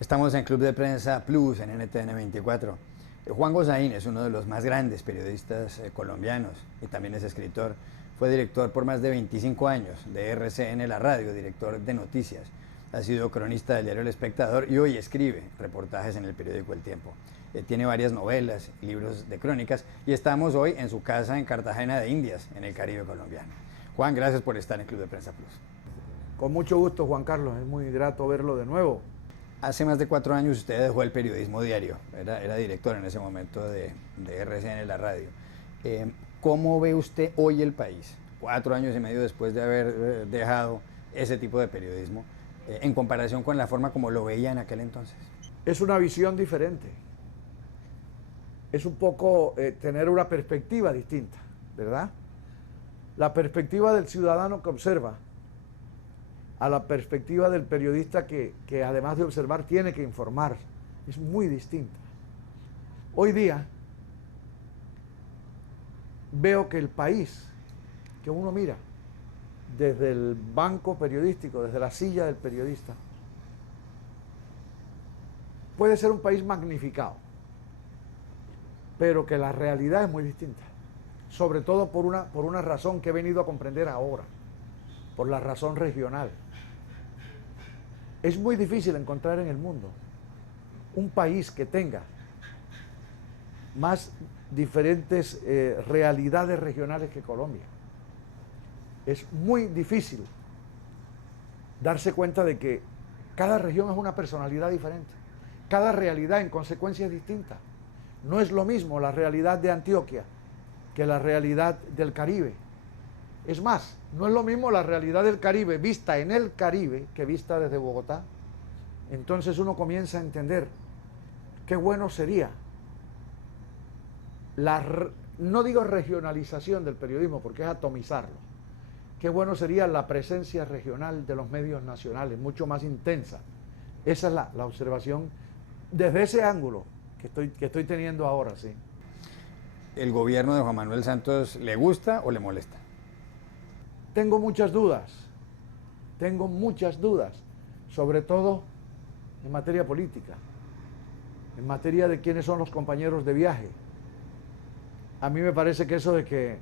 Estamos en Club de Prensa Plus en NTN 24. Juan Gozaín es uno de los más grandes periodistas colombianos y también es escritor. Fue director por más de 25 años de RCN La Radio, director de noticias. Ha sido cronista del diario El Espectador y hoy escribe reportajes en el periódico El Tiempo. Tiene varias novelas, libros de crónicas y estamos hoy en su casa en Cartagena de Indias, en el Caribe colombiano. Juan, gracias por estar en Club de Prensa Plus. Con mucho gusto, Juan Carlos, es muy grato verlo de nuevo. Hace más de 4 años usted dejó el periodismo diario, era director en ese momento de RCN La Radio. ¿Cómo ve usted hoy el país, 4 años y medio después de haber dejado ese tipo de periodismo, en comparación con la forma como lo veía en aquel entonces? Es una visión diferente, es un poco tener una perspectiva distinta, ¿verdad? La perspectiva del ciudadano que observa a la perspectiva del periodista que además de observar tiene que informar, es muy distinta. Hoy día veo que el país que uno mira desde el banco periodístico, desde la silla del periodista, puede ser un país magnificado, pero que la realidad es muy distinta, sobre todo por una razón que he venido a comprender ahora, por la razón regional. Es muy difícil encontrar en el mundo un país que tenga más diferentes realidades regionales que Colombia. Es muy difícil darse cuenta de que cada región es una personalidad diferente, cada realidad en consecuencia es distinta. No es lo mismo la realidad de Antioquia que la realidad del Caribe. Es más, no es lo mismo la realidad del Caribe vista en el Caribe que vista desde Bogotá. Entonces uno comienza a entender qué bueno sería no digo regionalización del periodismo porque es atomizarlo, qué bueno sería la presencia regional de los medios nacionales, mucho más intensa. Esa es la observación desde ese ángulo que estoy teniendo ahora, sí. ¿El gobierno de Juan Manuel Santos le gusta o le molesta? Tengo muchas dudas, sobre todo en materia política, en materia de quiénes son los compañeros de viaje. A mí me parece que eso de que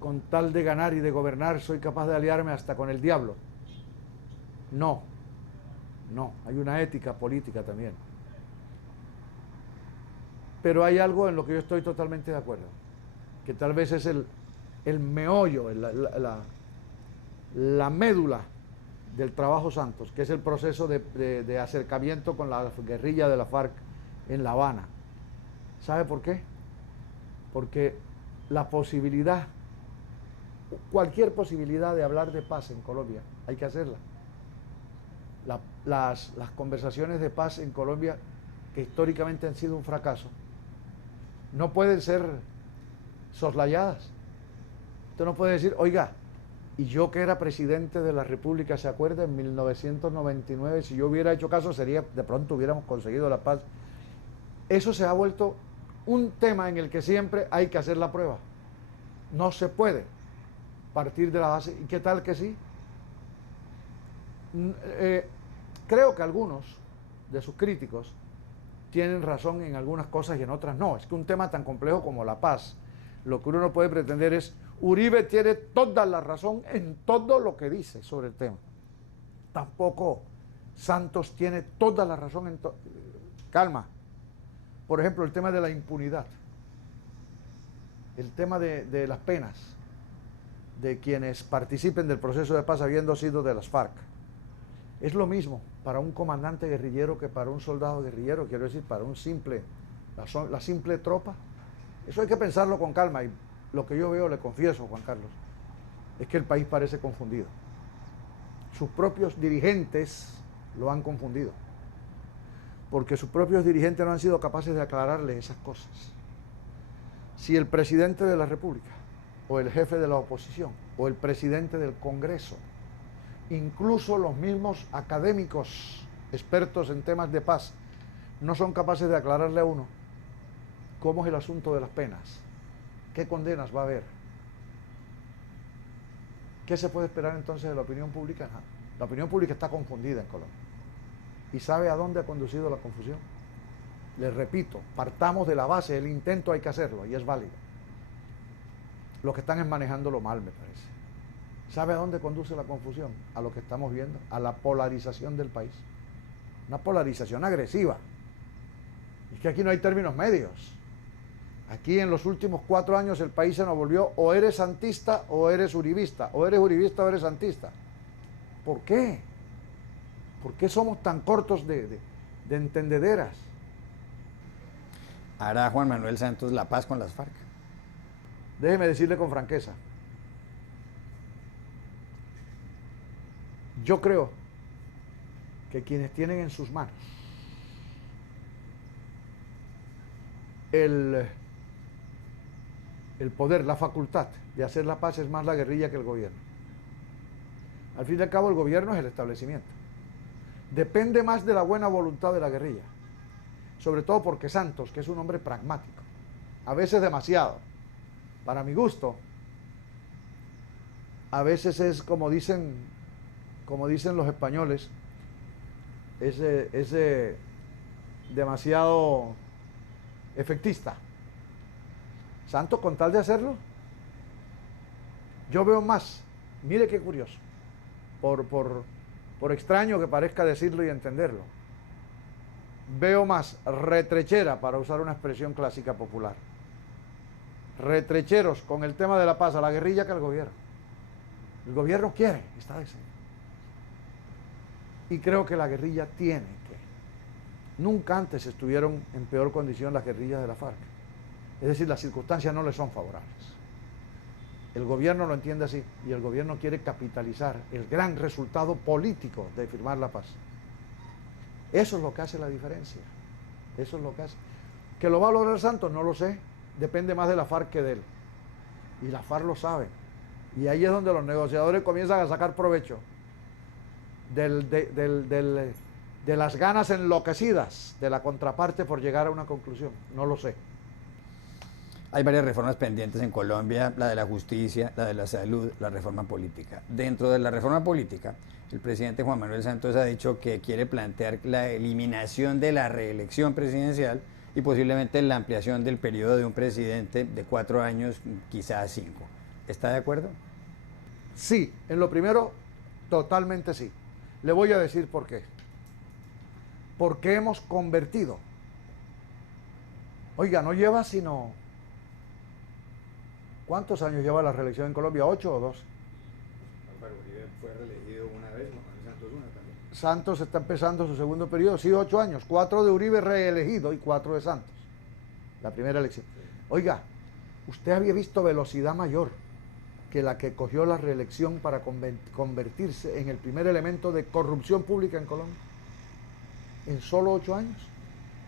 con tal de ganar y de gobernar soy capaz de aliarme hasta con el diablo. No, hay una ética política también. Pero hay algo en lo que yo estoy totalmente de acuerdo, que tal vez es el meollo, la médula del trabajo Santos, que es el proceso de acercamiento con la guerrilla de la FARC en La Habana. ¿Sabe por qué? Porque la posibilidad, cualquier posibilidad de hablar de paz en Colombia, hay que hacerla. Las conversaciones de paz en Colombia, que históricamente han sido un fracaso, no pueden ser soslayadas. Usted no puede decir, oiga, y yo que era presidente de la República, ¿se acuerda? En 1999, si yo hubiera hecho caso, de pronto hubiéramos conseguido la paz. Eso se ha vuelto un tema en el que siempre hay que hacer la prueba. No se puede partir de la base. ¿Y qué tal que sí? Creo que algunos de sus críticos tienen razón en algunas cosas y en otras no. Es que un tema tan complejo como la paz, lo que uno no puede pretender es, Uribe tiene toda la razón en todo lo que dice sobre el tema. Tampoco Santos tiene toda la razón en todo. Calma. Por ejemplo, el tema de la impunidad, el tema de las penas de quienes participen del proceso de paz habiendo sido de las FARC. Es lo mismo para un comandante guerrillero que para un soldado guerrillero, quiero decir, para la simple tropa. Eso hay que pensarlo con calma y lo que yo veo, le confieso, Juan Carlos, es que el país parece confundido. Sus propios dirigentes lo han confundido, porque sus propios dirigentes no han sido capaces de aclararle esas cosas. Si el presidente de la República, o el jefe de la oposición, o el presidente del Congreso, incluso los mismos académicos expertos en temas de paz, no son capaces de aclararle a uno cómo es el asunto de las penas, qué condenas va a haber, ¿Qué se puede esperar entonces de la opinión pública? Nada. La opinión pública está confundida en Colombia. ¿Y sabe a dónde ha conducido la confusión? Les repito, partamos de la base, el intento hay que hacerlo y es válido. Lo que están es manejándolo mal, me parece. ¿Sabe a dónde conduce la confusión? A lo que estamos viendo, a la polarización del país. Una polarización agresiva. Es que aquí no hay términos medios. Aquí en los últimos 4 años el país se nos volvió o eres santista o eres uribista, o eres uribista o eres santista. ¿Por qué? ¿Por qué somos tan cortos de entendederas? ¿Hará Juan Manuel Santos la paz con las FARC? Déjeme decirle con franqueza. Yo creo que quienes tienen en sus manos el poder, la facultad de hacer la paz es más la guerrilla que el gobierno. Al fin y al cabo el gobierno es el establecimiento. Depende más de la buena voluntad de la guerrilla. Sobre todo porque Santos, que es un hombre pragmático, a veces demasiado, para mi gusto, a veces es como dicen los españoles, es demasiado efectista. Santos, con tal de hacerlo, yo veo más, mire qué curioso, por extraño que parezca decirlo y entenderlo, veo más retrechera, para usar una expresión clásica popular, retrecheros con el tema de la paz a la guerrilla que al gobierno. El gobierno quiere, está deseando. Y creo que la guerrilla tiene que. Nunca antes estuvieron en peor condición las guerrillas de la FARC. Es decir, las circunstancias no les son favorables. El gobierno lo entiende así y el gobierno quiere capitalizar el gran resultado político de firmar la paz. Eso es lo que hace la diferencia. Eso es lo que hace. ¿Que lo va a lograr Santos? No lo sé. Depende más de la FARC que de él. Y la FARC lo sabe. Y ahí es donde los negociadores comienzan a sacar provecho de las ganas enloquecidas de la contraparte por llegar a una conclusión. No lo sé. Hay varias reformas pendientes en Colombia, la de la justicia, la de la salud, la reforma política. Dentro de la reforma política, el presidente Juan Manuel Santos ha dicho que quiere plantear la eliminación de la reelección presidencial y posiblemente la ampliación del periodo de un presidente de 4 años, quizás 5. ¿Está de acuerdo? Sí, en lo primero, totalmente sí. Le voy a decir por qué. Porque hemos convertido. Oiga, no lleva sino... ¿Cuántos años lleva la reelección en Colombia? ¿8 o 2? Álvaro Uribe fue reelegido una vez, Juan Manuel Santos una también. Santos está empezando su segundo periodo, sí, 8 años. 4 de Uribe reelegido y 4 de Santos. La primera elección. Oiga, ¿usted había visto velocidad mayor que la que cogió la reelección para convertirse en el primer elemento de corrupción pública en Colombia? En solo 8 años.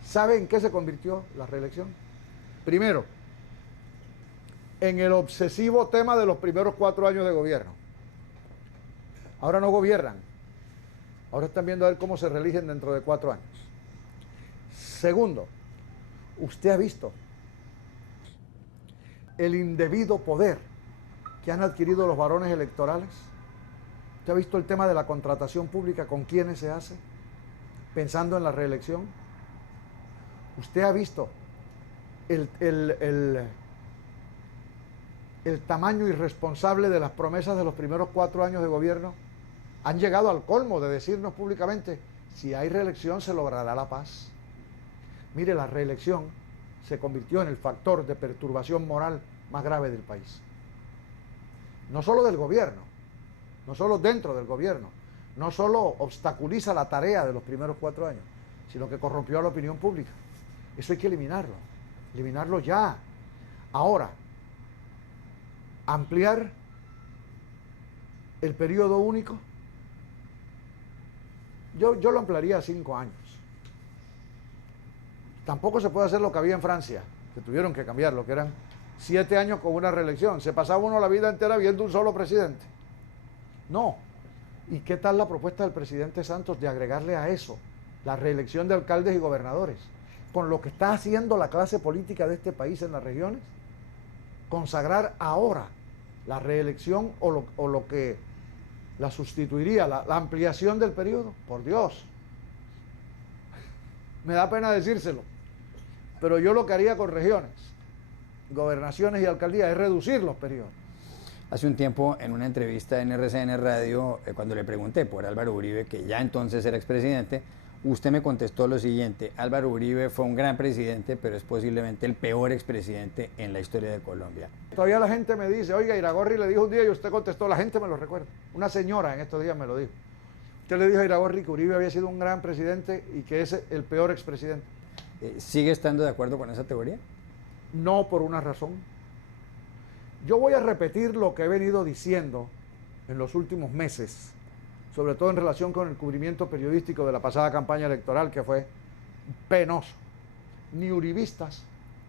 ¿Sabe en qué se convirtió la reelección? Primero, en el obsesivo tema de los primeros 4 años de gobierno. Ahora no gobiernan. Ahora están viendo a ver cómo se reeligen dentro de 4 años. Segundo, usted ha visto el indebido poder que han adquirido los varones electorales. ¿Usted ha visto el tema de la contratación pública, con quiénes se hace, pensando en la reelección? ¿Usted ha visto el tamaño irresponsable de las promesas de los primeros 4 años de gobierno? Han llegado al colmo de decirnos públicamente, si hay reelección se logrará la paz. Mire, la reelección se convirtió en el factor de perturbación moral más grave del país. No solo del gobierno, no solo dentro del gobierno, no solo obstaculiza la tarea de los primeros 4 años, sino que corrompió a la opinión pública. Eso hay que eliminarlo ya. Ahora, ampliar el periodo único, yo lo ampliaría a 5 años. Tampoco se puede hacer lo que había en Francia, que tuvieron que cambiarlo, que eran 7 años con una reelección. Se pasaba uno la vida entera viendo un solo presidente. No. ¿Y qué tal la propuesta del presidente Santos de agregarle a eso la reelección de alcaldes y gobernadores? Con lo que está haciendo la clase política de este país en las regiones, consagrar ahora la reelección o lo que la sustituiría, la ampliación del periodo, por Dios. Me da pena decírselo, pero yo lo que haría con regiones, gobernaciones y alcaldías es reducir los periodos. Hace un tiempo, en una entrevista en RCN Radio, cuando le pregunté por Álvaro Uribe, que ya entonces era expresidente, usted me contestó lo siguiente: Álvaro Uribe fue un gran presidente, pero es posiblemente el peor expresidente en la historia de Colombia. Todavía la gente me dice, oiga, Iragorri le dijo un día y usted contestó, la gente me lo recuerda. Una señora en estos días me lo dijo. Usted le dijo a Iragorri que Uribe había sido un gran presidente y que es el peor expresidente. ¿Sigue estando de acuerdo con esa teoría? No, por una razón. Yo voy a repetir lo que he venido diciendo en los últimos meses, sobre todo en relación con el cubrimiento periodístico de la pasada campaña electoral, que fue penoso. Ni uribistas,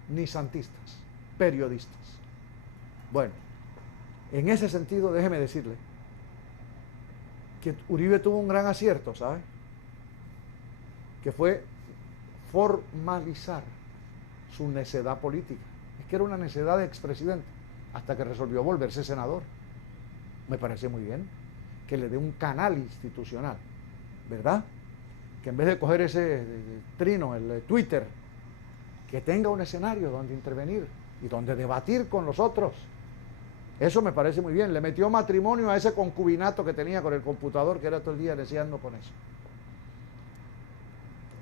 ni santistas, periodistas. Bueno, en ese sentido, déjeme decirle que Uribe tuvo un gran acierto, ¿sabe? Que fue formalizar su necedad política. Es que era una necedad de expresidente, hasta que resolvió volverse senador. Me parece muy bien que le dé un canal institucional, ¿verdad? Que en vez de coger ese trino, el Twitter, que tenga un escenario donde intervenir y donde debatir con los otros. Eso me parece muy bien. Le metió matrimonio a ese concubinato que tenía con el computador, que era todo el día deseando con eso.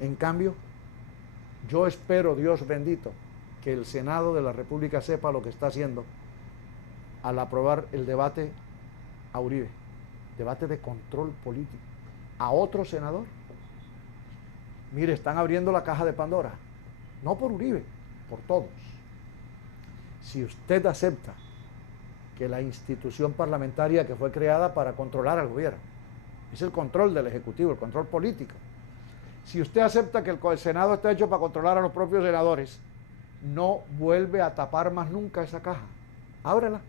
En cambio, yo espero, Dios bendito, que el Senado de la República sepa lo que está haciendo al aprobar el debate a Uribe, debate de control político, a otro senador. Mire, están abriendo la caja de Pandora, no por Uribe, por todos. Si usted acepta que la institución parlamentaria que fue creada para controlar al gobierno, es el control del Ejecutivo, el control político. Si usted acepta que el Senado está hecho para controlar a los propios senadores, no vuelve a tapar más nunca esa caja. Ábrela.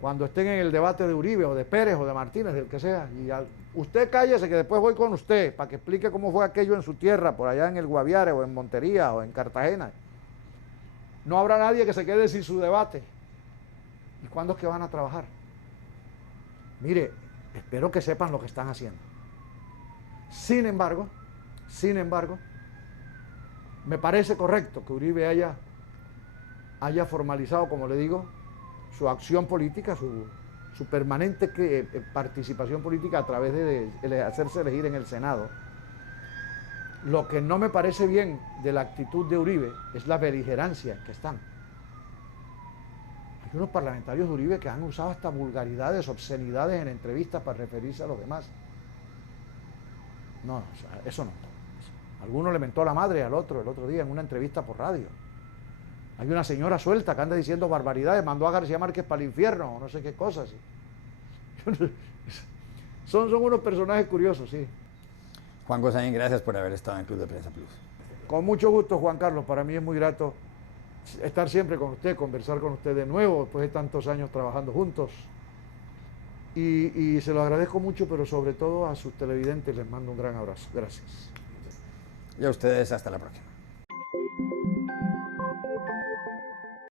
Cuando estén en el debate de Uribe o de Pérez o de Martínez, del que sea, y usted cállese que después voy con usted para que explique cómo fue aquello en su tierra, por allá en el Guaviare o en Montería o en Cartagena. No habrá nadie que se quede sin su debate. ¿Y cuándo es que van a trabajar? Mire, espero que sepan lo que están haciendo. Sin embargo, me parece correcto que Uribe haya formalizado, como le digo, su acción política, su permanente participación política a través de hacerse elegir en el Senado. Lo que no me parece bien de la actitud de Uribe es la beligerancia que están. Hay unos parlamentarios de Uribe que han usado hasta vulgaridades, obscenidades en entrevistas para referirse a los demás. No, o sea, eso no. Alguno le mentó a la madre al otro el otro día en una entrevista por radio. Hay una señora suelta que anda diciendo barbaridades, mandó a García Márquez para el infierno, o no sé qué cosas. Son unos personajes curiosos, sí. Juan Gozaín, gracias por haber estado en Club de Prensa Plus. Con mucho gusto, Juan Carlos. Para mí es muy grato estar siempre con usted, conversar con usted de nuevo, después de tantos años trabajando juntos. Y se lo agradezco mucho, pero sobre todo a sus televidentes les mando un gran abrazo. Gracias. Y a ustedes, hasta la próxima.